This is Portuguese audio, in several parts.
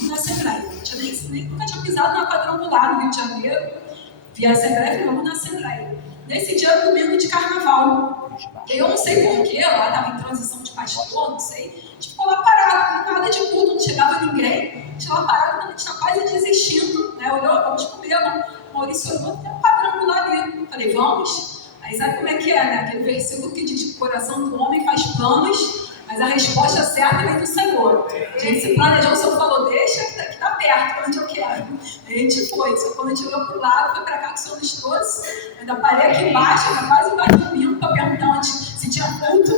na Assembleia. Nunca tinha pisado na quadrangular no Rio de Janeiro. Vi a Assembleia e vamos na Assembleia. Nesse dia era domingo de carnaval. Eu não sei porquê, lá estava em transição de pastor, não sei. A gente ficou lá parado, nada de culto, não chegava ninguém. A gente lá parado, quando a gente tinha quase desistindo, né? Olhou, vamos comer, não. Maurício olhou, tem um quadrangular ali. Falei, vamos? Aí sabe como é que é, né? Aquele versículo que diz que o coração do homem faz planos, mas a resposta certa vem do Senhor. A gente se planejou, o Senhor falou, deixa que tá perto, onde eu quero. A gente foi, só quando a gente olhou para o lado, foi para cá que o Senhor nos trouxe. Ainda parei aqui embaixo, ainda quase embaixo do domingo, para perguntar onde se tinha culto.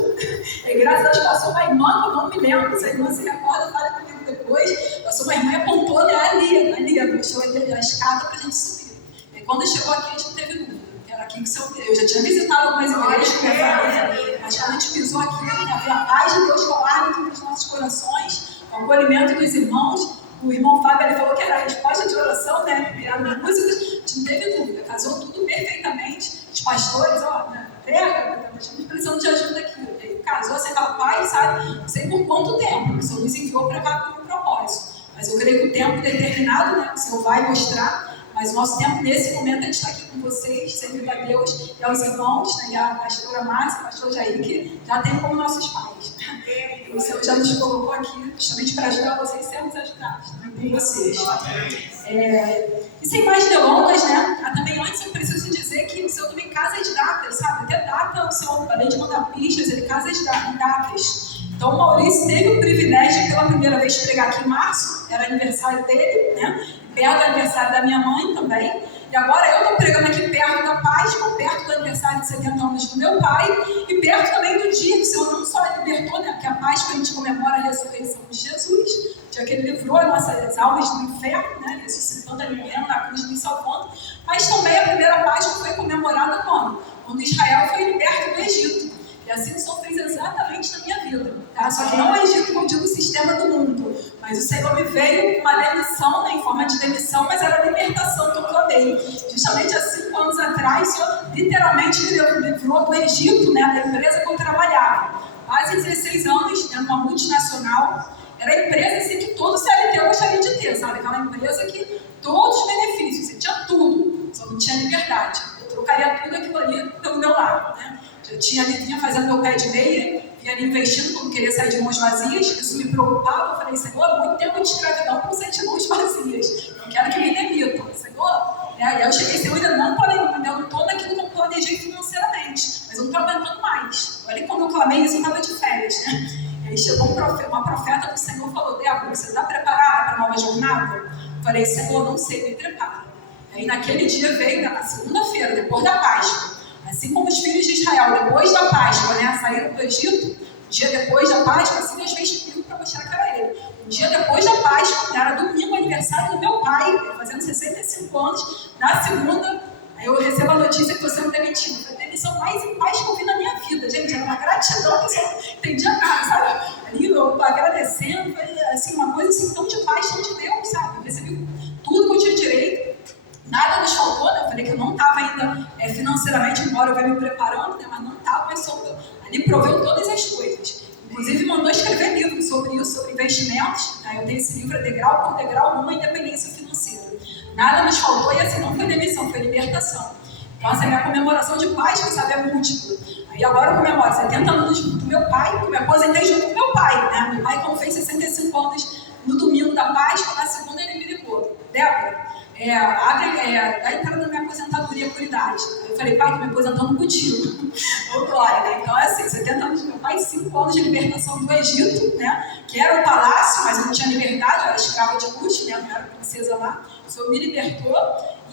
E graças a Deus passou uma irmã, que eu não me lembro, se a irmã se recorda, fala comigo depois. Passou uma irmã e apontou, né, ali, deixou a escada para a gente subir. E quando chegou aqui, a gente não teve dúvida. Era aqui que eu já tinha visitado algumas igrejas com minha família, mas quando a gente pisou aqui, a paz de Deus falar dentro dos nossos corações, o acolhimento dos irmãos. O irmão Fábio ele falou que era a resposta de oração, né? Criaram músicas, a gente não teve dúvida, casou tudo perfeitamente. Os pastores, né? Prega, estamos precisando de ajuda aqui. Ele casou sem aquela paz, sabe? Não sei por quanto tempo, o Senhor nos enviou para cá com um propósito. Mas eu creio que o tempo determinado, né? O Senhor vai mostrar. Mas o nosso tempo, nesse momento, a gente está aqui com vocês, servindo a Deus e aos irmãos, né, e a pastora Márcia, o pastor Jair, que já tem como nossos pais. O Senhor já nos colocou aqui justamente para ajudar vocês, sermos ajudados, né, com vocês. E sem mais delongas, né, também antes eu preciso dizer que o Senhor também casa as datas, sabe? Até data, o Senhor, além de mandar pistas, ele casa as datas. Então o Maurício teve o privilégio, pela primeira vez, de pregar aqui em março, era aniversário dele, né? Perto do aniversário da minha mãe também. E agora eu estou pregando aqui perto da Páscoa, perto do aniversário de 70 anos do meu pai, e perto também do dia que o Senhor não só libertou, né? Porque a Páscoa a gente comemora a ressurreição de Jesus, dia que ele livrou as nossas almas do inferno, né? Ressuscitando, ele morrendo na cruz, nos salvando. Mas também a primeira Páscoa foi comemorada quando? Quando Israel foi liberto do Egito. E assim o Senhor fez exatamente na minha vida, tá? Só que não o Egito, como digo, o sistema do mundo. Mas o Senhor me veio com uma demissão, né, em forma de demissão, mas era a libertação que eu clamei. Justamente há 5 anos atrás, o Senhor literalmente me livrou do Egito, né, da empresa que eu trabalhava. Quase 16 anos, né, numa multinacional. Era a empresa assim, que todo CLT eu gostaria de ter, sabe? Aquela empresa que todos os benefícios, você tinha tudo, só não tinha liberdade. Eu trocaria tudo aquilo ali pelo meu lado, né? Eu vinha fazendo meu pé de meia, vinha ali investindo quando queria sair de mãos vazias, isso me preocupava. Eu falei, Senhor, muito tempo de escravidão para sair de mãos vazias. Eu quero que me demitam, Senhor. E aí eu cheguei, Senhor, ainda não estou naquilo que eu planejei financeiramente, mas eu não estou aguentando mais. Olha, quando eu clamei isso, eu estava de férias, né? E aí chegou uma profeta do Senhor e falou, Débora, você está preparada para a nova jornada? Eu falei, Senhor, não sei, me prepara. E aí naquele dia veio, na segunda-feira, depois da Páscoa. Assim como os filhos de Israel, depois da Páscoa, né, saíram do Egito, um dia depois da Páscoa, assim Deus fez comigo para mostrar que era ele. Um dia depois da Páscoa, era domingo, aniversário do meu pai, fazendo 65 anos, na segunda, aí eu recebo a notícia que estou sendo demitido. Foi a demissão mais em paz que eu vi na minha vida, gente, era uma gratidão que eu só entendia nada, sabe? Ali eu agradecendo, foi assim, uma coisa assim, tão de paz, tão de Deus, sabe? Eu recebi tudo que eu tinha direito. Nada nos faltou, né? Eu falei que eu não estava ainda financeiramente, embora eu venha me preparando, né? Mas não estava, mas ali proveu todas as coisas. Inclusive, mandou escrever livro sobre isso, sobre investimentos. Né? Eu tenho esse livro, degrau por degrau, uma independência financeira. Nada nos faltou e assim, não foi demissão, foi libertação. Então, essa é a minha comemoração de paz, que sabe, é múltipla. Aí agora eu comemoro 70 anos do meu pai, que eu me aposentei junto com meu pai. Né? Meu pai, quando fez 65 anos no domingo da Páscoa, na segunda ele me ligou. Débora, dá entrada na minha aposentadoria por idade. Eu falei, pai, estou me aposentando contigo. Ô, glória, né? Então é assim, 70 anos do meu pai, 5 anos de libertação do Egito, né? Que era um palácio, mas eu não tinha liberdade, eu era escrava de Ruth, né? Não era princesa lá. O Senhor me libertou.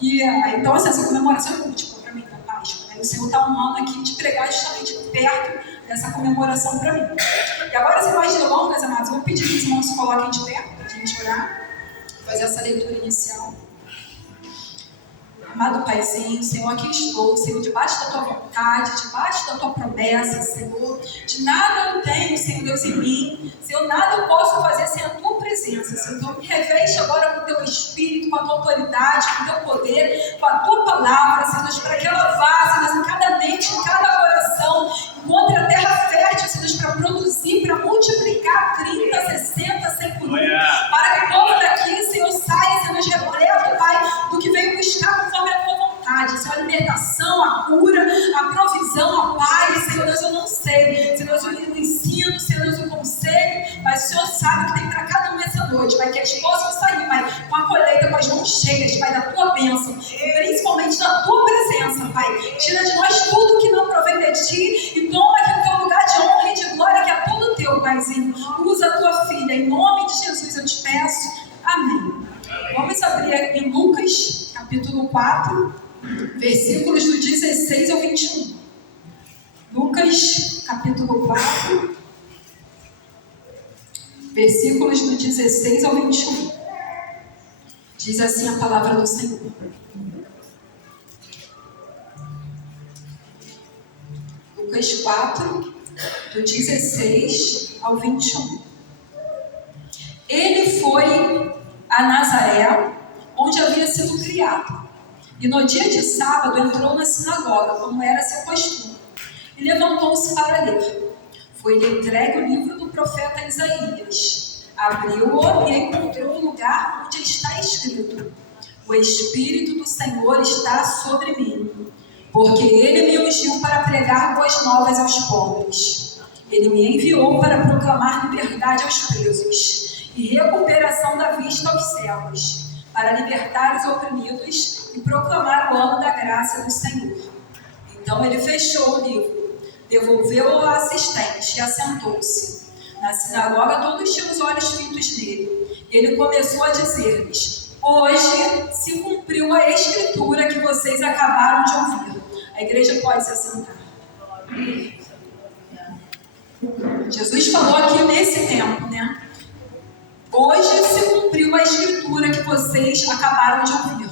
E então essa comemoração é múltipla para mim, da Páscoa. Né? O Senhor está um ano aqui de pregar justamente perto dessa comemoração para mim. E agora, sem mais delongas, amados, eu vou pedir que os irmãos se coloquem de pé para a gente orar, fazer essa leitura inicial. Amado Paizinho, Senhor, aqui estou, Senhor, debaixo da Tua vontade, debaixo da Tua promessa, Senhor. De nada eu tenho, Senhor Deus, em mim. Senhor, nada eu posso fazer sem a Tua presença, Senhor. Então, me reveste agora com o Teu Espírito, com a Tua autoridade, com o Teu poder, com a Tua palavra, Senhor Deus, para que ela vá, Senhor, em cada mente, em cada coração, encontre a terra fértil fértil, Senhor, para produzir, para multiplicar 30, 60, 100 por um. Para que o povo daqui, Senhor, saia, Senhor, repleto, Pai, do que veio buscar conforme a tua vontade. Senhor, a libertação, a cura, a provisão, a paz. Senhor Deus, eu não sei. Senhor Deus, o ensino, Senhor Deus, o conselho. Mas o Senhor sabe o que tem para cada um essa noite. Pai, que eles possam sair, Pai, com a colheita, com as mãos cheias, Pai, da tua bênção. E principalmente da tua presença, Pai. Tira de nós tudo que não provém de ti e toma aqui o teu lugar de honra e de glória, que é todo teu, Paizinho. Usa a tua filha. Em nome de Jesus eu te peço. Amém. Vamos abrir em Lucas, capítulo 4, versículos do 16 ao 21. Lucas, capítulo 4, versículos do 16 ao 21. Diz assim a palavra do Senhor. Lucas 4, do 16 ao 21. Ele foi a Nazaré, onde havia sido criado. E no dia de sábado entrou na sinagoga, como era seu costume, e levantou-se para ler. Foi-lhe entregue o livro do profeta Isaías. Abriu-o e encontrou o lugar onde está escrito: O Espírito do Senhor está sobre mim, porque Ele me ungiu para pregar boas novas aos pobres. Ele me enviou para proclamar liberdade aos presos e recuperação da vista aos cegos, para libertar os oprimidos e proclamar o ano da graça do Senhor. Então ele fechou o livro, devolveu-o ao assistente e assentou-se. Na sinagoga todos tinham os olhos fitos nele. E ele começou a dizer-lhes: Hoje se cumpriu a escritura que vocês acabaram de ouvir. A igreja pode se assentar. Jesus falou aqui nesse tempo, né? Hoje se cumpriu a escritura que vocês acabaram de ouvir.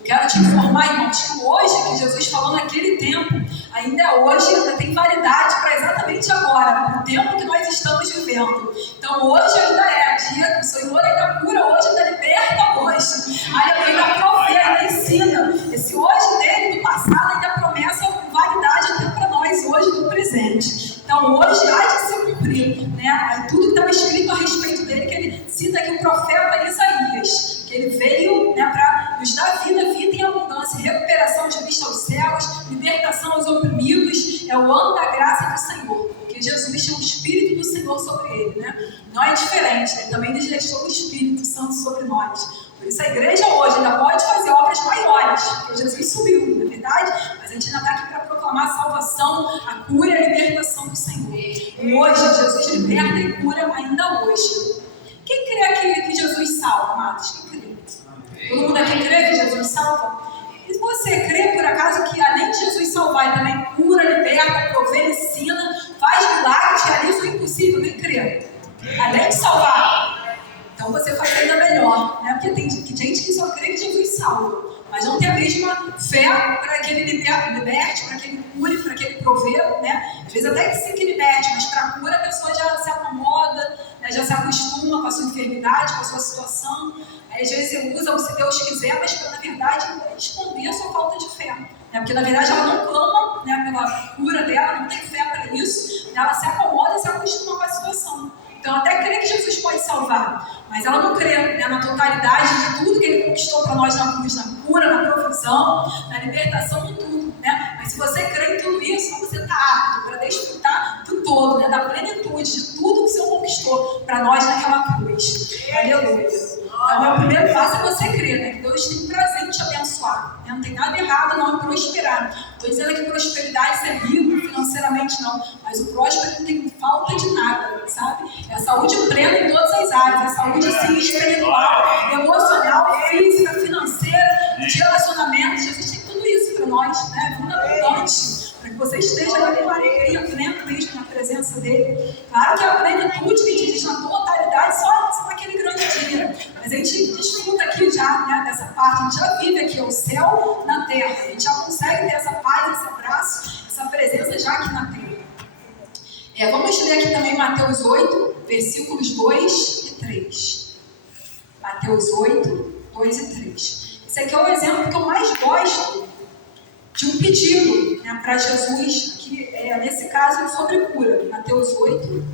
Eu quero te informar, irmãos, que hoje, que Jesus falou naquele tempo, ainda é hoje, ainda tem validade para exatamente agora, no tempo que nós estamos vivendo. Então hoje ainda é dia que o Senhor ainda cura hoje, ainda liberta hoje. Ainda provê, ainda ensina. Esse hoje dele, do passado, ainda é promessa com validade até para nós hoje do presente. Então hoje há de se cumprir, né? Tudo que estava escrito a respeito dele, que ele cita aqui o profeta Isaías, que ele veio, né, para nos dar vida em abundância, recuperação de vista aos cegos, libertação aos oprimidos. É o ano da graça do Senhor, porque Jesus tinha o Espírito do Senhor sobre ele, né? Não é diferente, ele também nos deixou o Espírito Santo sobre nós. Por isso a igreja hoje ainda pode fazer obras maiores, porque Jesus subiu, não é verdade? Mas a gente ainda está aqui para proclamar a salvação, a cura e a libertação do Senhor. E hoje Jesus liberta e cura ainda hoje. Quem crê aqui que Jesus salva, amados? Quem crê? Todo mundo aqui crê que Jesus salva? E se você crê, por acaso, que além de Jesus salvar, ele também cura, liberta, provê, ensina, faz milagres, realiza o impossível, quem crê? Além de salvar, então você faz ainda melhor, né? Porque tem gente que só crê que Jesus salva, mas não tem a mesma fé para que ele liberte, para que ele cure, para que ele provê, né? Às vezes até que sim que liberte, mas para a cura a pessoa já se acomoda, né? Já se acostuma com a sua enfermidade, com a sua situação. Às vezes você usa o se Deus quiser, mas para, na verdade, esconder a sua falta de fé. Né? Porque, na verdade, ela não clama, né, pela cura dela, não tem fé para isso. Ela se acomoda e se acostuma com a situação. Então, até crê que Jesus pode salvar, mas ela não crê, né, na totalidade de tudo que ele conquistou para nós na cruz, na cura, na provisão, na libertação, em tudo. Né? Mas se você crê em tudo isso, você está apto para desfrutar do todo, né, da plenitude de tudo que o Senhor conquistou para nós naquela cruz. Aleluia. Então, o primeiro passo é você crer, né? Que Deus tem prazer em te abençoar. Né? Não tem nada errado não em prosperar. Estou dizendo que prosperidade é rico financeiramente, não. Mas o próspero não tem falta de nada, sabe? É a saúde plena em todas as áreas. É a saúde sim, espiritual, emocional, física, financeira, de relacionamento. Jesus tem tudo isso para nós, né? Vida abundante. Para que você esteja ali com alegria, pleno mesmo na presença dele. Claro que a plenitude que diz na totalidade só naquele grande dia. Mas a gente desfruta aqui já, né, dessa parte, a gente já vive aqui o céu na terra. A gente já consegue ter essa paz, esse abraço, essa presença já aqui na terra. Vamos ler aqui também Mateus 8, versículos 2 e 3. Mateus 8, 2 e 3. Esse aqui é o exemplo que eu mais gosto de um pedido, né, para Jesus, que nesse caso é sobre cura. Mateus 8,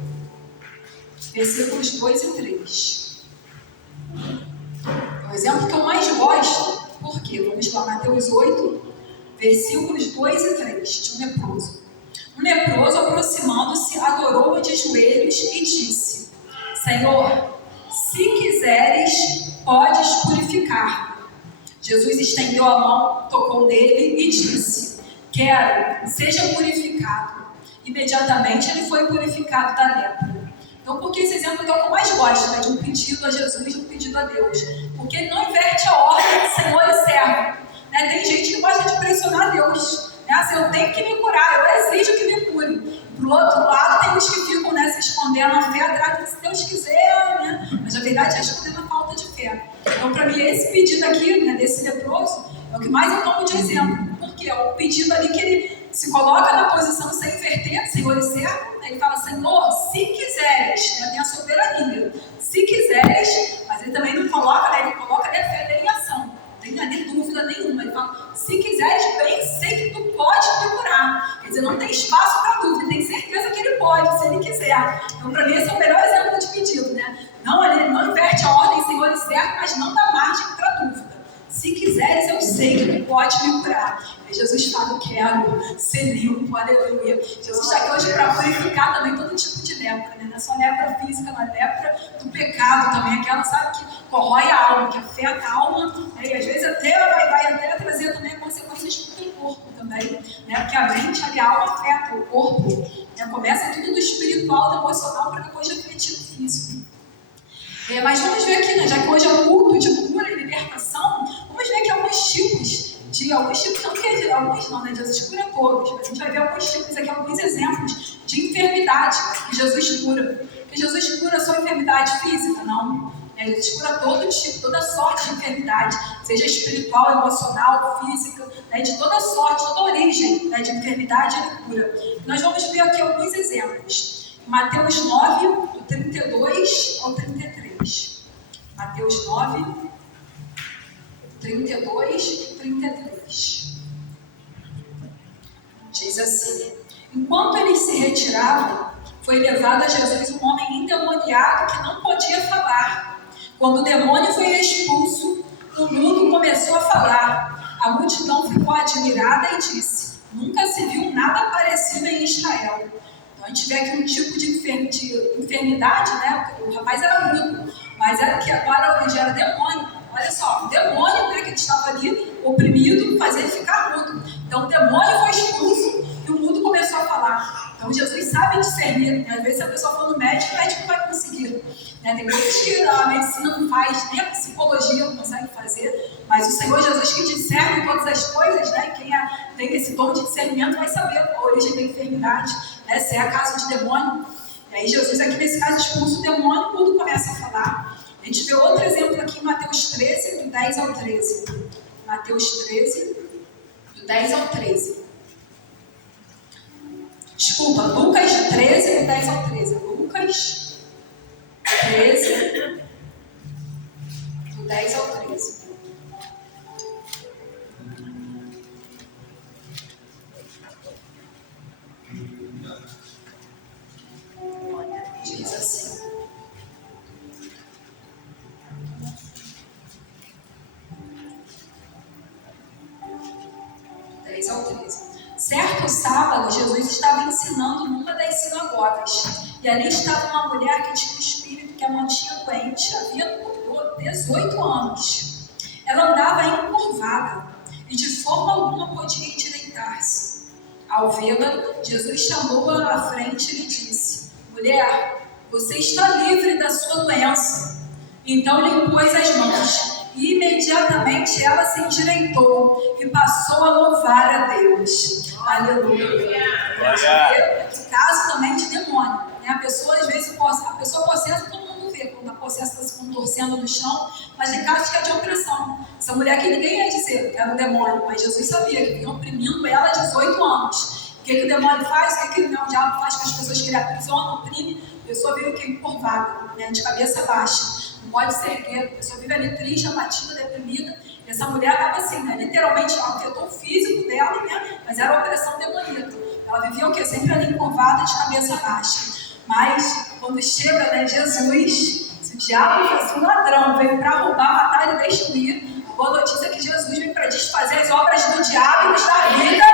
versículos 2 e 3. É o exemplo que eu mais gosto. Por quê? Vamos lá, Mateus 8, versículos 2 e 3, de um leproso. Um leproso, aproximando-se, adorou-o de joelhos e disse: Senhor, se quiseres, podes purificar. Jesus estendeu a mão, tocou nele e disse: Quero, seja purificado. Imediatamente ele foi purificado da lepra. Então, porque esse exemplo é o que eu mais gosto, né? De um pedido a Jesus e um pedido a Deus. Porque ele não inverte a ordem de Senhor e servo. Né? Tem gente que gosta de pressionar Deus. Né? Assim, eu tenho que me curar, eu exijo que me cure. Pro outro lado, tem uns que ficam, né, se escondendo a fé atrás de se Deus quiser, né? Mas a verdade é escondendo a falta de fé. Então, para mim, esse pedido aqui, né, desse leproso, é o que mais eu tomo de exemplo. Porque é um pedido ali que ele se coloca na posição sem inverter, Senhor e servo. Ele fala: Senhor, se quiseres, né, tem a soberania. Se quiseres, mas ele também não coloca, né, ele coloca a fé dele em ação. Não tem ali dúvida nenhuma. Ele fala: se quiseres, bem sei que tu podes me curar. Quer dizer, não tem espaço para dúvida, tem certeza que ele pode, se ele quiser. Então, para mim, esse é o melhor exemplo de pedido, né? Não, ele não inverte a ordem, Senhor e servo, mas não dá margem para dúvida. Se quiseres, eu sei que tu pode me curar. E Jesus fala: eu quero ser limpo, aleluia. Jesus está aqui hoje para purificar também todo tipo de lepra, né? Não é só lepra física, mas lepra do pecado também, aquela, sabe, que corrói a alma, que afeta a alma, né? E às vezes até vai até trazer também consequências para o corpo também, né? Porque a mente e a alma afeta o corpo, né? Começa tudo do espiritual, do emocional, para depois refletir no físico. Mas vamos ver aqui, né? Já que hoje é um culto de cura e libertação, vamos ver aqui alguns tipos, não que alguns não, né? Jesus cura todos, mas a gente vai ver alguns tipos aqui, alguns exemplos de enfermidade que Jesus cura. Porque Jesus cura só enfermidade física? Não. Jesus cura todo tipo, toda sorte de enfermidade, seja espiritual, emocional, física, né? De toda sorte, toda origem, né, de enfermidade ele cura. Nós vamos ver aqui alguns exemplos. Mateus 9, do 32 ao 33. Mateus 9, 32 e 33. Diz assim: enquanto eles se retiravam, foi levado a Jesus um homem endemoniado que não podia falar. Quando o demônio foi expulso, o mundo começou a falar. A multidão ficou admirada e disse: nunca se viu nada parecido em Israel. Então a gente vê aqui um tipo de enfermidade, né? O rapaz era mudo, mas era que agora ele já era demônio. Olha só, o demônio, né, que ele estava ali oprimido, fazia ele ficar mudo. Então o demônio foi expulso e o mundo começou a falar. Então Jesus sabe discernir, né? Às vezes a pessoa for no médico, o médico não vai conseguir. Né? Tem coisas que a medicina não faz, nem a psicologia não consegue fazer, mas o Senhor Jesus, que discerne todas as coisas, né? Quem tem esse dom de discernimento vai saber a origem da enfermidade, né? Se é caso de demônio. E aí Jesus aqui nesse caso expulsa o demônio, tudo começa a falar. A gente vê outro exemplo aqui em Mateus 13, do 10 ao 13. Mateus 13, do 10 ao 13. Desculpa, Lucas 13, do 10 ao 13. Lucas 13, do 10 ao 13. Diz assim: 10 ao 13. Certo sábado, Jesus estava ensinando numa das sinagogas, e ali estava uma mulher que tinha um espírito que a mantinha doente, havia por 18 anos. Ela andava encurvada, e de forma alguma podia endireitar-se. Ao vê-la, Jesus chamou-a à frente e lhe disse: mulher, você está livre da sua doença. Então lhe impôs as mãos, e imediatamente ela se endireitou e passou a louvar a Deus. Aleluia. Que caso também de demônio, né? A pessoa às vezes, a pessoa possessa, todo mundo vê quando a possessa está se contorcendo no chão, mas tem casos que é de opressão. Essa mulher aqui ninguém ia dizer que era um demônio, mas Jesus sabia que vinha oprimindo ela há 18 anos. O que o demônio faz? O que o diabo faz com as pessoas que ele aprisiona, oprime? A pessoa vive o que? Encurvada, né? De cabeça baixa. Não pode ser erguida. A pessoa vive ali triste, abatida, deprimida. Essa mulher estava assim, né? Literalmente afetou o físico dela, né? Mas era opressão demoníaca. Ela vivia o quê? Sempre ali encurvada, de cabeça baixa. Mas, quando chega, né, Jesus, se o diabo fosse um ladrão, veio para roubar, matar e destruir, a boa notícia é que Jesus veio para desfazer as obras do diabo e nos dar vida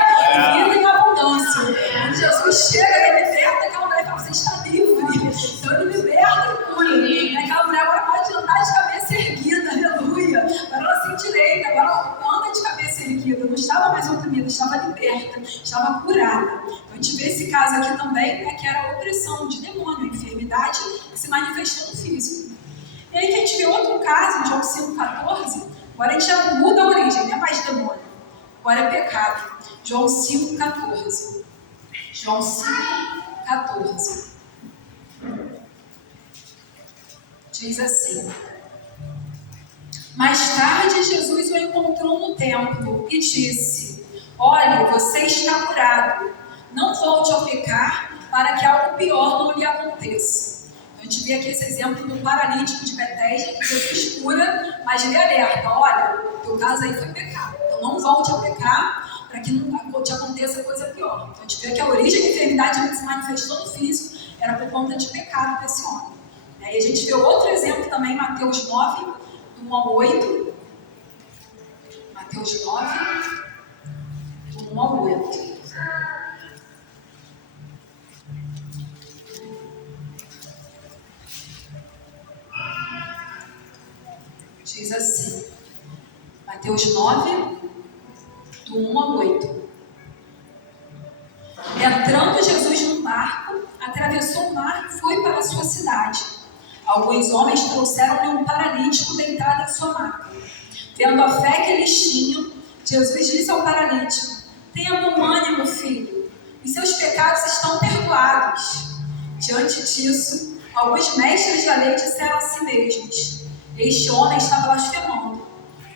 em abundância. Quando Jesus chega, ele liberta aquela mulher e fala, você está livre. Então ele liberta e cura. Aquela mulher agora pode andar de cabeça erguida, aleluia. Agora ela se endireita, agora ela anda de cabeça erguida. Não estava mais oprimida, estava liberta, estava curada. A gente vê esse caso aqui também, né, que era a opressão de demônio, a enfermidade que se manifestou no físico. E aí que a gente vê outro caso, João 5,14, agora a gente já muda a origem, não é mais demônio, agora é pecado. João 5,14. João 5,14. Diz assim: mais tarde Jesus o encontrou no templo e disse, olha, você está curado, não volte a pecar para que algo pior não lhe aconteça. A gente vê aqui esse exemplo do paralítico de Betesda, que Jesus cura, mas ele alerta, olha, teu caso aí foi pecado, então não volte a pecar para que não te aconteça coisa pior. Então a gente vê que a origem da enfermidade que se manifestou no físico era por conta de pecado desse homem. E aí a gente vê outro exemplo também, Mateus 9, do 1 ao 8. Mateus 9, do 1 ao 8. Diz assim, Mateus 9, do 1 ao 8. Entrando Jesus num barco, atravessou o mar e foi para a sua cidade. Alguns homens trouxeram-lhe um paralítico deitado em sua maca. Vendo a fé que eles tinham, Jesus disse ao paralítico, tenha bom ânimo, filho, e seus pecados estão perdoados. Diante disso, alguns mestres da lei disseram a si mesmos, este homem está blasfemando.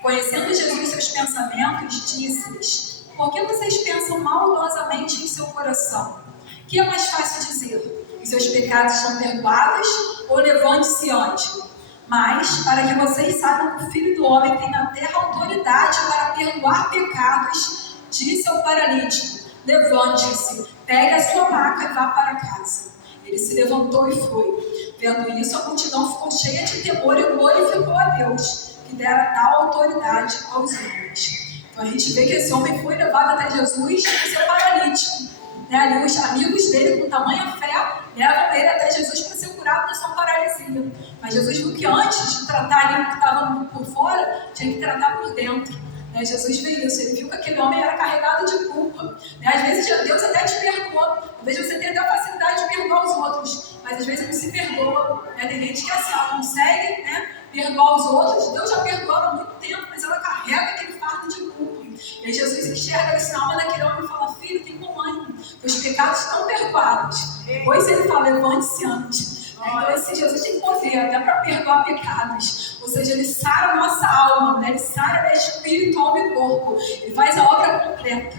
Conhecendo Jesus seus pensamentos, disse-lhes, por que vocês pensam maldosamente em seu coração? Que é mais fácil dizer? Que seus pecados estão perdoados ou levante-se ante? Mas, para que vocês saibam que o Filho do Homem tem na terra autoridade para perdoar pecados, disse ao paralítico, levante-se, pegue a sua maca e vá para casa. Ele se levantou e foi. Vendo isso, a multidão ficou cheia de temor e glorificou a Deus, que dera tal autoridade aos homens. Então a gente vê que esse homem foi levado até Jesus por ser paralítico. Ali os amigos dele, com tamanha fé, levam ele até Jesus para ser curado da sua paralisia. Mas Jesus viu que antes de tratar ali o que estava por fora, tinha que tratar por dentro. Jesus viu isso, ele viu que aquele homem era carregado de culpa. Às vezes Deus até te perdoa, às vezes você tem até a facilidade de perdoar os outros, mas às vezes não se perdoa. Tem gente que assim, ela consegue perdoar os outros, Deus já perdoou há muito tempo, mas ela carrega aquele fardo de culpa. E aí Jesus enxerga isso na alma daquele homem e fala, filho, tem bom ânimo, os pecados estão perdoados. Depois ele fala, levante-se antes. Então esse Jesus tem poder até para perdoar pecados, ou seja, ele sara a nossa alma, ele sara espírito, alma e corpo, ele faz a obra completa.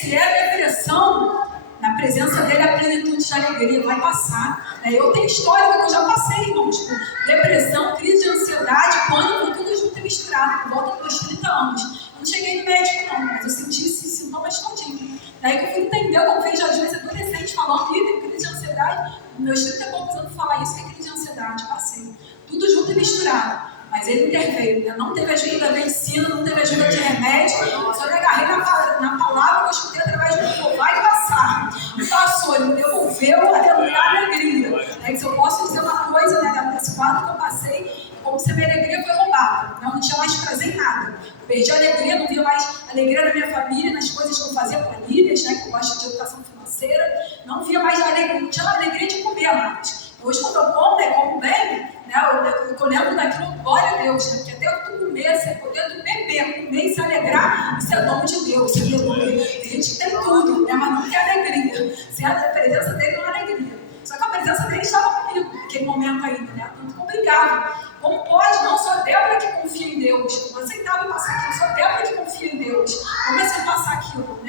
Se é depressão, na presença dele a plenitude de alegria vai passar. Eu tenho história que eu já passei, irmãos, depressão, crise de ansiedade, pânico, tudo junto e misturado, por volta dos 30 anos. Não cheguei no médico não, mas eu senti esses sintomas todinho. Daí que eu fui entender, como vejo às vezes adolescente falando, tem crise de ansiedade, meus 30 e poucos anos falar isso, que é crise de ansiedade, passei. Tudo junto e misturado. Mas ele interveio, não teve ajuda da medicina, não teve ajuda de remédio, só me agarrei na palavra que eu escutei através do meu vai passar. E passou, ele me devolveu a alegria. Se eu posso dizer uma coisa, desse quadro que eu passei, como se a minha alegria foi roubada. Não tinha mais prazer em nada. Eu perdi a alegria, não via mais alegria na minha família, nas coisas que eu fazia planilhas, que eu gosto de educação financeira. Não via mais alegria, não tinha a alegria de comer mais. Hoje, quando eu como bem, eu lembro daquilo, glória a Deus, porque até tu comer, você poder beber, comer e se alegrar, isso é dom de Deus. Tem gente que tem tudo, mas não tem alegria. Se a presença dele não é alegria. Só que a presença dele estava comigo naquele momento ainda, tanto que eu brigava. Como pode? Não, só Débora que confia em Deus. Eu não aceitava passar aquilo, só Débora que confia em Deus. Comecei a passar aquilo,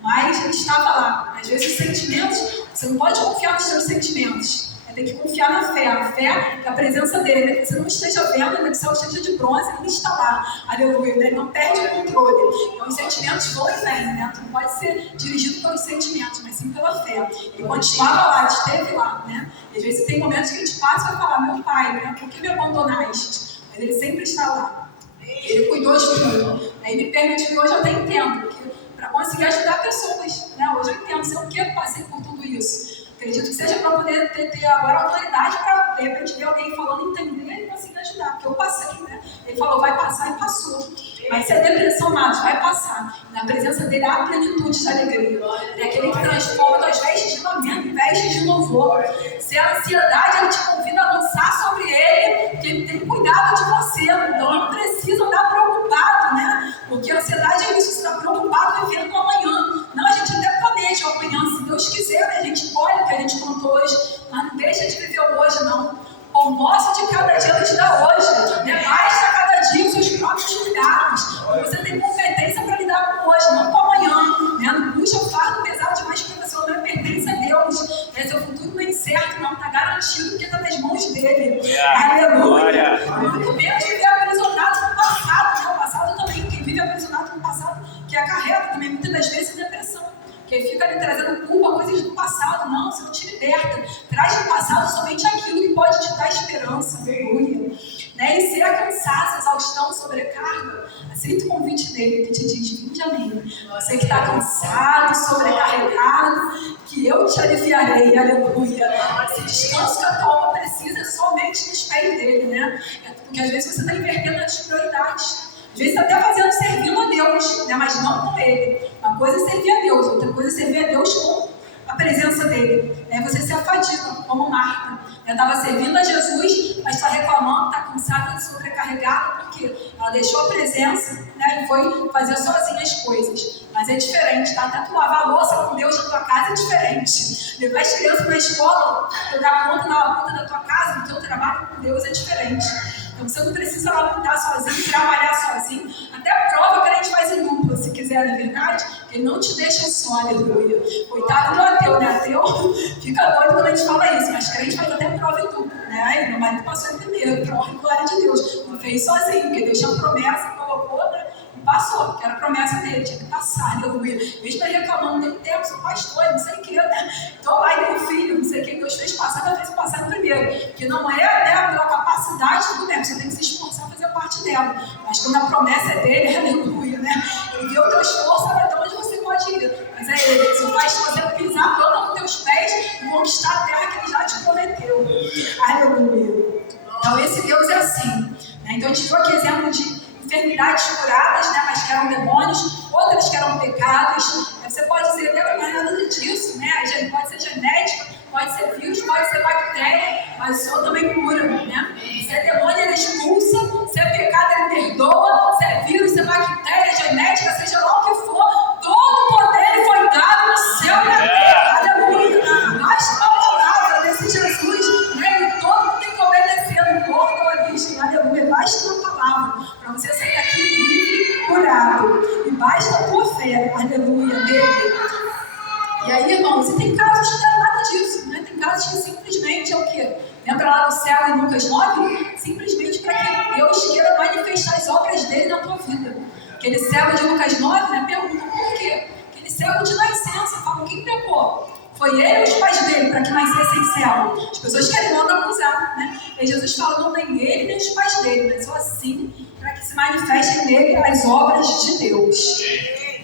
Mas ele estava lá. Às vezes os sentimentos, você não pode confiar nos seus sentimentos. tem que confiar na fé. A fé é a presença dele, né? Que você não esteja vendo, né? Que você esteja de bronze, ele está lá. Aleluia, né? Ele não perde o controle. Então os sentimentos vão e vêm, né? Tu não pode ser dirigido pelos sentimentos, mas sim pela fé. E quando estava lá, esteve lá, né? E às vezes tem momentos que a gente passa e vai falar, meu pai, né? Por que me abandonaste? Mas ele sempre está lá. Ele cuidou de tudo. Aí me permite que hoje eu até entendo que para conseguir ajudar pessoas, né? Hoje eu entendo, sei o que eu passei por tudo isso. Acredito que seja para poder ter agora autoridade para, de repente, ver alguém falando, entender e conseguir ajudar. Porque eu passei, né? Ele falou, vai passar e passou. Mas se a depressão, amados, vai passar. Na presença dele há plenitude de alegria. É aquele que transforma as vestes de lamento em vestes de louvor. Se a ansiedade, ele te convida a lançar sobre ele, porque ele tem cuidado de você. Então não precisa andar preocupado, né? Porque a ansiedade é isso, você está preocupado vivendo o amanhã. Não, a gente até planeja o amanhã, se Deus quiser, a gente colhe o que a gente plantou hoje, mas não deixa de viver o hoje, não. O nosso de cada dia nos dá hoje, né? Basta cada dia os seus próprios cuidados. Você tem competência para lidar com hoje, não com amanhã, né? Não puxa o fardo pesado demais porque você não pertence a Deus, né? Seu futuro não é incerto, não, está garantido porque está nas mãos dele. Aleluia! Muito menos viver aprisionado no passado, né? O passado também, quem vive aprisionado no passado, que acarreta também muitas das vezes depressão. Porque fica ali trazendo culpa, coisas do passado. Não, você não te liberta. Traz do passado somente aquilo que pode te dar esperança, aleluia. Né? E se a cansaço, exaustão, sobrecarga, aceita o convite dele que te diz, vinde a mim. Você que está cansado, sobrecarregado, que eu te aliviarei, aleluia. Esse descanso que a tua alma precisa é somente nos pés dele, né? Porque às vezes você está invertendo as prioridades. Às vezes está até servindo a Deus, né? Mas não com ele. Uma coisa é servir a Deus, outra coisa é servir a Deus com a presença dele. Você se afadiga, como Marta. Estava servindo a Jesus, mas está reclamando, está cansada, sobrecarregada, porque ela deixou a presença, né? E foi fazer sozinha as coisas. Mas é diferente, tá? Até tu lavar a louça com Deus na tua casa é diferente. Levar as crianças para a escola, tu dar conta na luta da tua casa, do teu trabalho com Deus é diferente. Então você não precisa labutar sozinho, trabalhar sozinho. Até a prova que a gente faz em dupla, se quiser, na verdade, ele não te deixa só, aleluia. Coitado do ateu, né? Ateu fica doido quando a gente fala isso, mas crente faz até prova em dupla, né? E meu marido passou em primeiro, para honra e glória de Deus. Não fez sozinho, porque Deus tinha promessa, colocou, né? E passou, porque era a promessa dele, tinha que passar, aleluia. Mesmo ele reclamando, tem tempo, sou pastor, não sei o que, né? Estou lá e tenho filho, não sei o que, Deus fez passar, Deus fez passar em primeiro. Que não é, né, pela capacidade do tempo, você tem que se esforçar para fazer parte dela. Mas quando a promessa é dele, aleluia, né? Ele vê o teu esforço, sabe até onde você pode ir. Mas é ele, que faz você pisar toda nos teus pés e conquistar a terra que ele já te prometeu. Aleluia. Então esse Deus é assim. Né? Então a gente viu aqui exemplo de enfermidades curadas, né? Mas que eram demônios, outras que eram pecados. Você pode dizer, não é nada disso, né? Pode ser genética, pode ser vírus, pode ser bactéria, mas o Senhor também cura, né? Se é demônio, ele expulsa, se é pecado, ele perdoa, se é vírus, se é bactéria, genética, seja lá o que for, todo o poder foi dado no céu e na terra, aleluia. Basta uma palavra desse Jesus, né? E todo mundo tem que obedecer, no corpo da origem, aleluia. Basta uma palavra para você sair daqui livre, curado. E basta a tua fé, aleluia, nele. E aí, irmãos, e tem casos que não é nada disso, né? Tem casos que simplesmente é o quê? Lembra lá do céu em Lucas 9? Simplesmente para que Deus queira manifestar as obras dele na tua vida. Aquele cego de Lucas 9, né? Pergunta por quê? Aquele cego de nascença, fala, quem pecou? Foi ele ou os pais dele para que nascessem cego? As pessoas querem logo acusar, né? E Jesus fala, não nem ele nem os pais dele, mas só assim para que se manifestem nele as obras de Deus.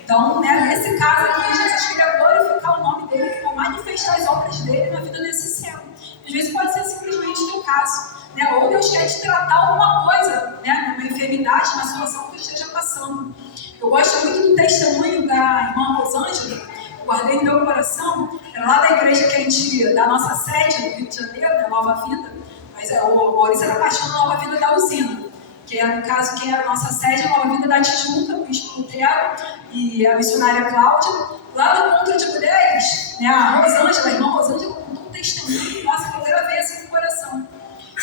Então, né, nesse caso aqui, Jesus queria glorificar o nome dele, para manifestar as obras dele na vida desse céu. Às vezes pode ser simplesmente o teu caso, né? Ou Deus quer te tratar alguma coisa, né? Uma enfermidade, uma situação que tu esteja passando. Eu gosto muito do testemunho da irmã Rosângela, guardei no meu coração, era lá da igreja que a gente, da nossa sede no Rio de Janeiro, da Nova Vida, mas o Maurício era pastor da Nova Vida da Usina, que é, no caso, quem era a nossa sede, a Nova Vida da Tijuca, o Bispo Lutero e a missionária Cláudia. Lá no encontro de mulheres, né, a Rosângela, a irmã Rosângela, contou um testemunho, nossa, que eu gravei assim no coração.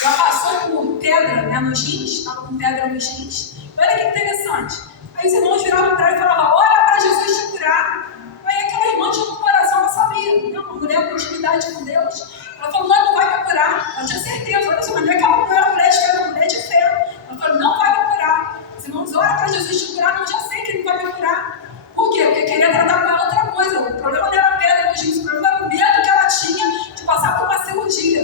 Ela passou por pedra, né, nos rins, estava com pedra nos rins. Olha que interessante. Aí os irmãos viravam para ela e falavam, ora para Jesus te curar. Aí aquela irmã tinha um coração, ela sabia, né, uma mulher com intimidade com Deus. Ela falou, não vai me curar. Ela tinha certeza, olha só, mas não é que ela não era mulher de fé, era mulher de fé. Ela falou, não vai me curar. Os irmãos, ora para Jesus te curar, não, já sei que ele vai me curar. Por quê? Porque queria tratar com ela outra coisa. O problema não era a pedra no giz, o problema era o medo que ela tinha de passar por uma cirurgia.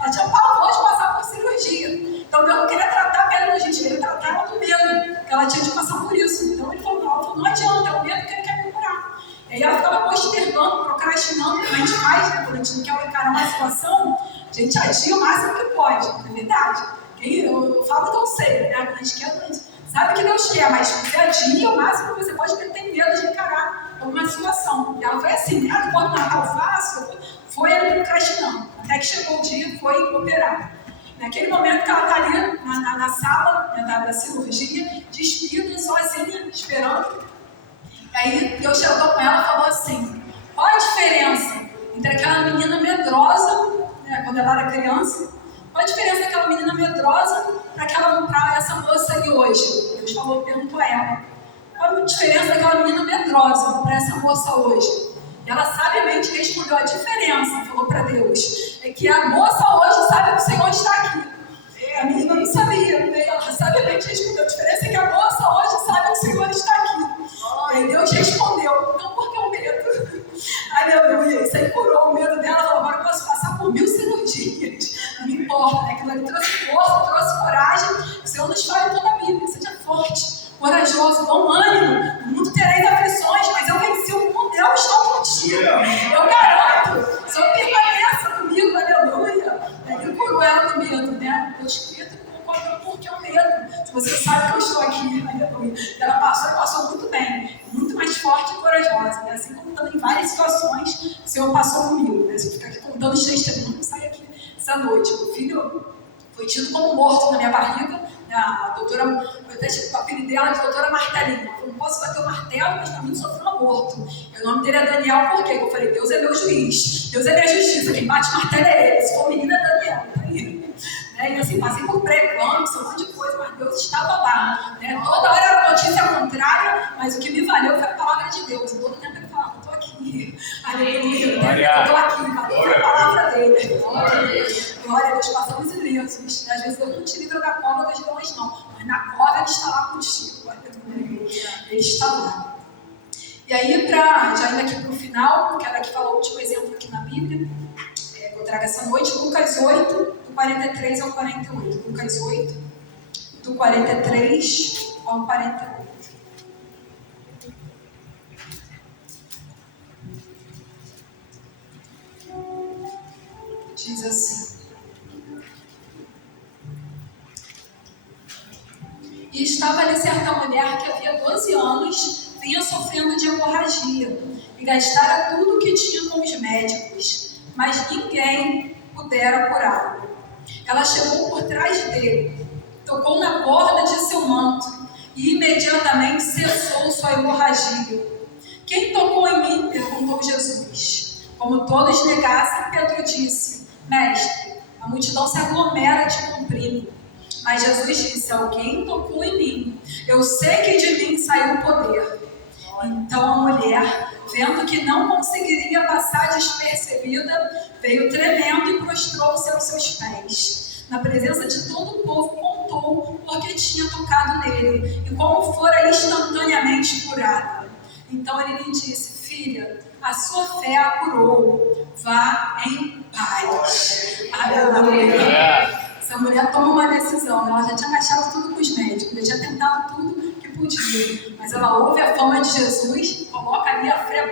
Ela tinha pavor de passar por cirurgia. Então Deus não queria tratar a pedra no giz, queria tratar ela do medo que ela tinha de passar por isso. Então ele falou, não adianta, é o medo que ele quer me curar. E aí ela ficava postergando, procrastinando, como a gente faz, né? Quando a gente não quer encarar uma situação, a gente adia o máximo que pode, não é verdade? Eu falo que eu sei, né? Quando a gente quer, a gente sabe que Deus quer, mas você adia o máximo que você pode, porque tem medo de encarar alguma situação. E ela foi assim, né? Quando o Natal fácil, foi ele procrastinando, até que chegou o dia e foi operar. Naquele momento que ela está ali na sala, né, da cirurgia, despida, sozinha, esperando. Aí Deus chegou com ela e falou assim, qual a diferença entre aquela menina medrosa, né, quando ela era criança, qual a diferença daquela menina medrosa para essa moça de hoje? Deus perguntou a ela, qual a diferença daquela menina medrosa para essa moça hoje? E ela sabiamente respondeu, a diferença, falou para Deus, é que a moça hoje sabe que o Senhor está aqui. A menina não sabia, né? Ela sabiamente respondeu, a diferença é que a moça hoje sabe que o Senhor está aqui. E aí Deus respondeu, não, porque o medo. Aleluia, isso aí curou o medo dela, falou, agora eu posso passar por 1000 cirurgias. Não me importa, né? Aquilo ali trouxe força, trouxe coragem. O Senhor nos fala em toda a Bíblia, seja forte, corajoso, bom ânimo. No mundo tereis aflições, mas eu venci o mundo, eu estou contigo. Eu garanto, só permaneça comigo, aleluia. Ele curou ela do medo, né? O Espírito concordou porque o medo. Se você sabe que eu estou aqui, aleluia. Ela passou muito bem, muito mais forte e corajosa, né? Assim como também em várias situações o Senhor passou comigo, né? Se eu ficar aqui contando os testemunhos, não sai aqui essa noite. O filho foi tido como morto na minha barriga, né? A doutora, eu até tive o apelido dela de doutora Martelinha. Eu não posso bater o martelo, mas para mim sofreu um aborto. E o nome dele é Daniel, por quê? Eu falei, Deus é meu juiz, Deus é minha justiça, quem bate martelo é ele. Se for menina, é Daniel. Tá aí. E assim, passei por pré-eclâmpsia, um monte de coisa, mas Deus estava lá. Né? Toda hora era notícia contrária, mas o que me valeu foi a palavra de Deus. E todo tempo ele falava, eu estou aqui. Aleluia, eu estou aqui, valeu a palavra dele. Glória a Deus. Glória a Deus, passamos ilesos. Às vezes Deus não te livra da cova das leões, não. Mas na cova ele está lá contigo. Aleluia. Ele está lá. E aí, já indo aqui para o final, quero aqui falar o último exemplo aqui na Bíblia, que eu trago essa noite, Lucas 8, do 43 ao 48. Lucas 8, do 43 ao 48. Diz assim. E estava ali certa mulher que havia 12 anos vinha sofrendo de hemorragia e gastara tudo o que tinha com os médicos, mas ninguém pudera curá-la. Ela chegou por trás dele, tocou na borda de seu manto e imediatamente cessou sua hemorragia. Quem tocou em mim? Perguntou Jesus. Como todos negassem, Pedro disse, mestre, a multidão se aglomera te comprime. Mas Jesus disse, alguém tocou em mim. Eu sei que de mim saiu o poder. Então a mulher, vendo que não conseguiria passar despercebida, veio tremendo e prostrou-se aos seus pés. Na presença de todo o povo, contou porque tinha tocado nele e como fora instantaneamente curada. Então ele lhe disse, filha, a sua fé a curou, vá em paz. Aleluia. Essa mulher toma uma decisão, ela já tinha gastado tudo com os médicos, já tinha tentado tudo que podia, mas ela ouve a fama de Jesus, coloca ali a fé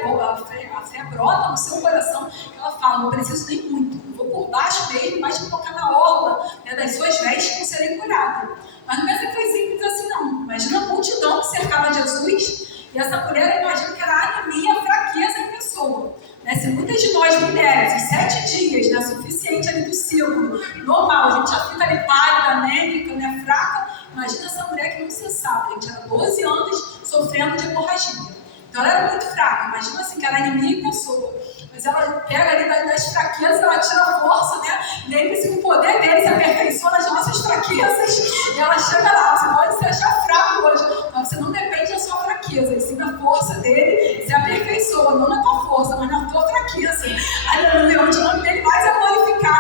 brota no seu coração, ela fala, não preciso nem muito, eu vou por baixo mesmo, mas vou colocar na orla, né, das suas vestes que eu serei curada. Mas não pensa que foi simples assim não, imagina a multidão que cercava Jesus, e essa mulher, imagina que era anemia, fraqueza em pessoa. Né? Se muitas de nós mulheres, os 7 dias, né, suficiente ali do ciclo, normal, a gente já fica ali pálida, anêmica, né, fraca, imagina essa mulher que não cessava, a gente era 12 anos sofrendo de hemorragia. Então ela era muito fraca, imagina assim, que era anemia em pessoa. Mas ela pega ali das fraquezas, ela tira a força, né? Lembre-se que o poder dele se aperfeiçoa nas nossas fraquezas. E ela chega lá, você pode se achar fraco hoje, mas você não depende da sua fraqueza, e sim da força dele se aperfeiçoa, não na tua força, mas na tua fraqueza. Aleluia, onde o nome dele mais é glorificado.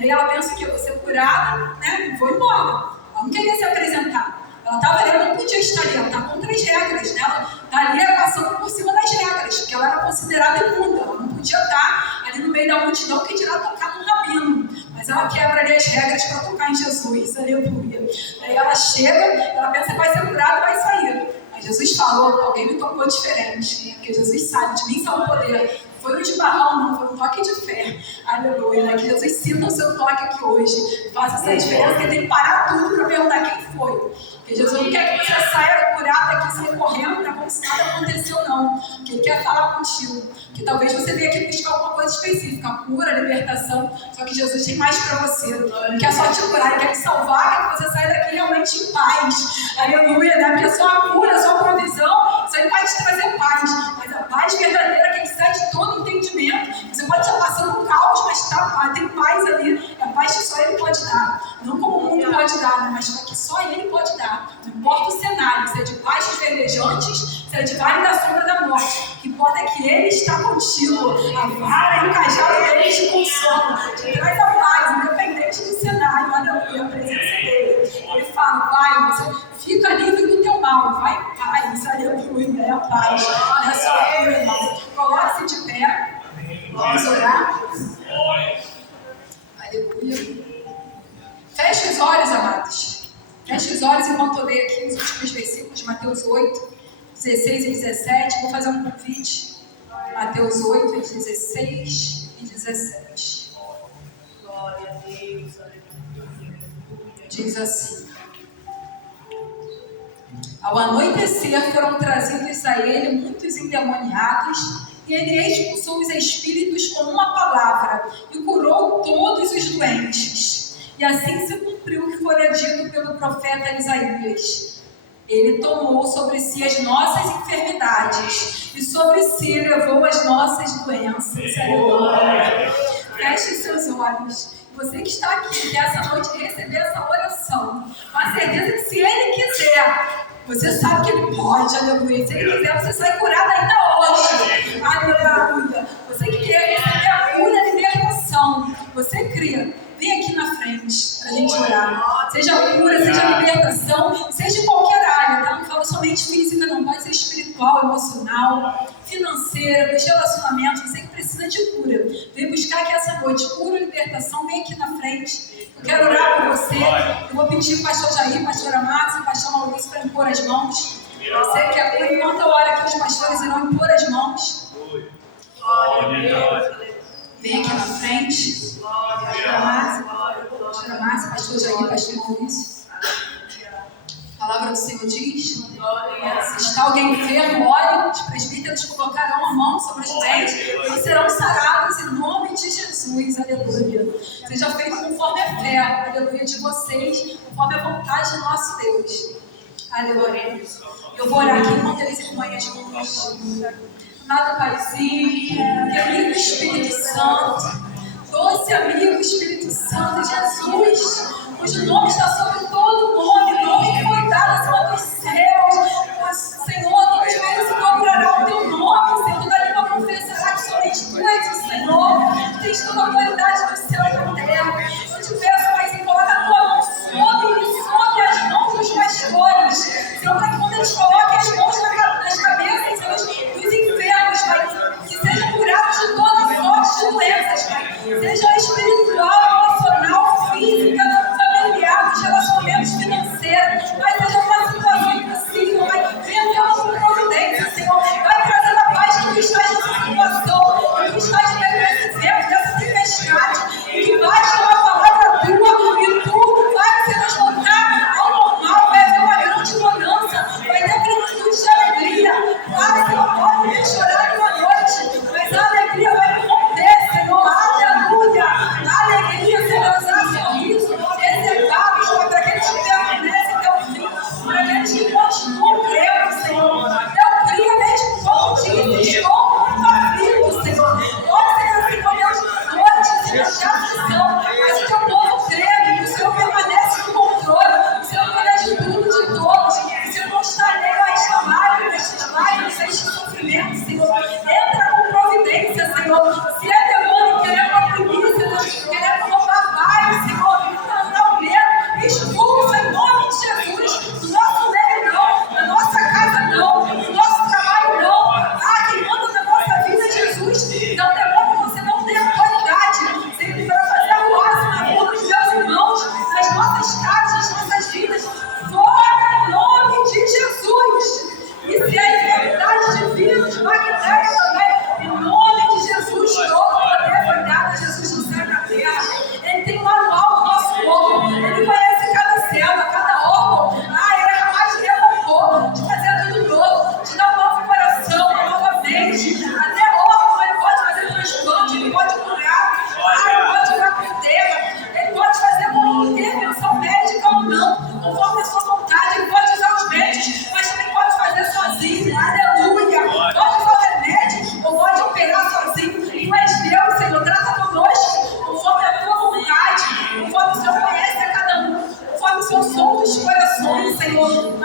Aí ela pensa que eu vou ser curada, né? Vou embora. Ela não queria se apresentar. Ela estava ali, ela não podia estar ali, ela está contra as regras, né? Ela está ali passando por cima das regras, porque ela era considerada imunda, ela não podia estar ali no meio da multidão que dirá tocar no rabino. Mas ela quebra ali as regras para tocar em Jesus, aleluia. Aí ela chega, ela pensa que vai ser curada e vai sair. Mas Jesus falou, alguém me tocou diferente, porque Jesus sabe, de mim são o poder. Foi um esbarrão, não, foi um toque de fé. Aleluia, né? Que Jesus sinta o seu toque aqui hoje. Faça essa diferença, que ele tem que parar tudo para perguntar quem foi. Porque Jesus não quer que você saia curado aqui, saia correndo, né? Como se nada aconteceu, não. Porque ele quer falar contigo. Que talvez você venha aqui buscar alguma coisa específica, cura, libertação. Só que Jesus tem mais para você. Não quer só te curar, ele quer te salvar, quer que você saia daqui realmente em paz. Aleluia, né? Porque só a cura, só a provisão, isso aí vai te trazer paz. Mas a paz verdadeira que excede todo entendimento. Você pode estar passando um caos, mas tem paz ali. É a paz que só ele pode dar. Não como o mundo pode dar, né? Mas que só ele pode dar. Não importa o cenário, se é de baixos verdejantes, se é de vale da sombra da morte. O que importa é que ele está contigo. A vara e o cajado dele te consolam. Te traz a paz, independente do cenário. Aleluia, a presença dele. Ele fala, vai, você fica livre do teu mal. Vai em paz, aleluia, é a paz. Não é só eu, irmão. Coloque-se de pé. Vamos orar. Aleluia. Feche os olhos, amados. Feche os olhos enquanto eu leio aqui os últimos versículos de Mateus 8, 16 e 17. Vou fazer um convite. Mateus 8, 16 e 17. Glória a Deus. Diz assim: ao anoitecer foram trazidos a ele muitos endemoniados, e ele expulsou os espíritos com uma palavra e curou todos os doentes. E assim se cumpriu o que fora dito pelo profeta Isaías. Ele tomou sobre si as nossas enfermidades e sobre si levou as nossas doenças. Aleluia. Feche seus olhos. Você que está aqui, que essa noite receber essa oração, com a certeza que se ele quiser, você sabe que ele pode, aleluia. Se ele quiser, você sai curado ainda hoje. Aleluia. Você que quer receber a cura e a libertação, você crê. Vem aqui na frente para a gente orar. Seja cura, seja libertação, seja em qualquer área, tá? Não falo somente física, não. Pode ser espiritual, emocional, financeira, dos relacionamentos. Você que precisa de cura. Vem buscar aqui essa noite. Cura, libertação, vem aqui na frente. Eu quero orar por você. Eu vou pedir para o pastor Jair, pastora Márcia, pastor Maurício para impor as mãos. Você que é cura, enquanto eu oro aqui, os pastores irão impor as mãos. Vem aqui na frente. Pastora Márcia, pastor Jair, pastor Maurício. A palavra do Senhor diz: se está alguém enfermo, ore. Os presbíteros colocarão a mão sobre os doentes e serão sarados em nome de Jesus. Aleluia. Seja feito conforme a fé, aleluia, de vocês, conforme a vontade do nosso Deus. Aleluia. Eu vou orar aqui enquanto eles impõem as mãos. Amado Paizinho, querido Espírito Santo, doce amigo Espírito Santo, Jesus, cujo nome está sobre todo nome, nome que foi dado acima dos céus. Senhor, todos eles se dobrarão o teu nome, Senhor, toda língua confessará que somente tu és o Senhor, tu tens toda a autoridade do céu e da terra. Eu te peço, Paizinho, coloca a tua mão sobre as mãos dos pastores, Senhor, para que quando eles coloquem as mãos nas cabeças, Senhor, dos enfermos, Pai, que sejam curados de todas sortes de doenças, Pai, seja espiritual, emocional, física, familiar,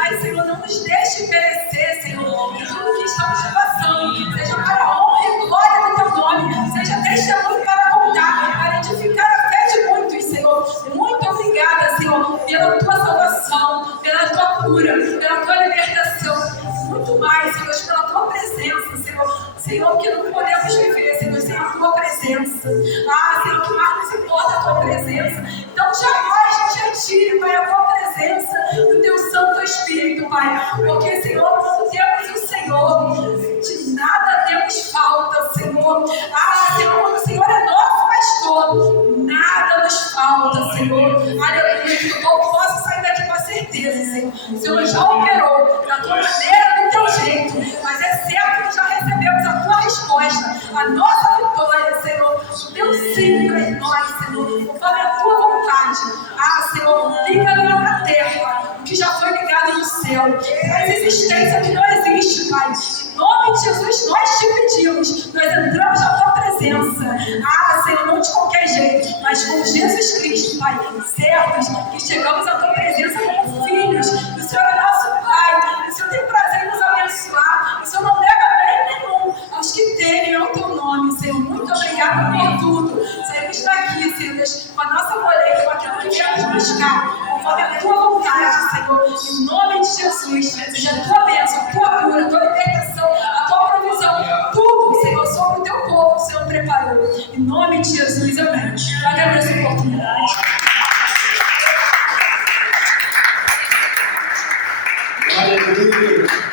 Mas, Senhor, não nos deixe perecer, Senhor, em tudo que estamos passando. Seja para a honra e glória do Teu nome. Seja testemunho para contar, para edificar a fé de muitos, Senhor. Muito obrigada, Senhor, pela Tua salvação, pela Tua cura, pela Tua libertação. Muito mais, Senhor, pela Tua presença, Senhor. Senhor, que não podemos viver, Senhor, sem a Tua presença. Senhor, que mais nos importa a Tua presença. Então, jamais nos retire, Pai, a Tua presença do Teu Santo Espírito, Pai. Porque, Senhor, quando temos o Senhor, de nada temos falta, Senhor. Senhor, quando o Senhor é nosso pastor, nada nos falta, Senhor. Aleluia, que o povo possa sair daqui com a certeza, Senhor. O Senhor já operou da Tua maneira, do Teu jeito. Mas é certo que já recebemos a Tua resposta, a nossa vitória, Senhor. O Teu sim para nós, Senhor. Conforme a Tua vontade. Senhor, liga na terra o que já foi ligado no céu. Traz existência que não existe, Pai. Em nome de Jesus, nós te pedimos. Nós entramos na Tua presença. Senhor, não de qualquer jeito, mas com Jesus Cristo, Pai. Certos que chegamos à Tua presença como filhos. O Senhor é nosso Pai. O Senhor tem prazer em nos abençoar. O Senhor não nega bem nenhum aos que temem ao Teu nome, Senhor. Muito obrigada por tudo. Saímos daqui, Senhor, com a nossa colheita, com aquilo que viemos buscar, conforme a Tua vontade, Senhor. Em nome de Jesus, seja a Tua bênção, a Tua cura, a Tua libertação, a Tua provisão, tudo, Senhor, sobre o Teu povo, o Senhor preparou. Em nome de Jesus, amém. Eu agradeço a oportunidade. Aleluia.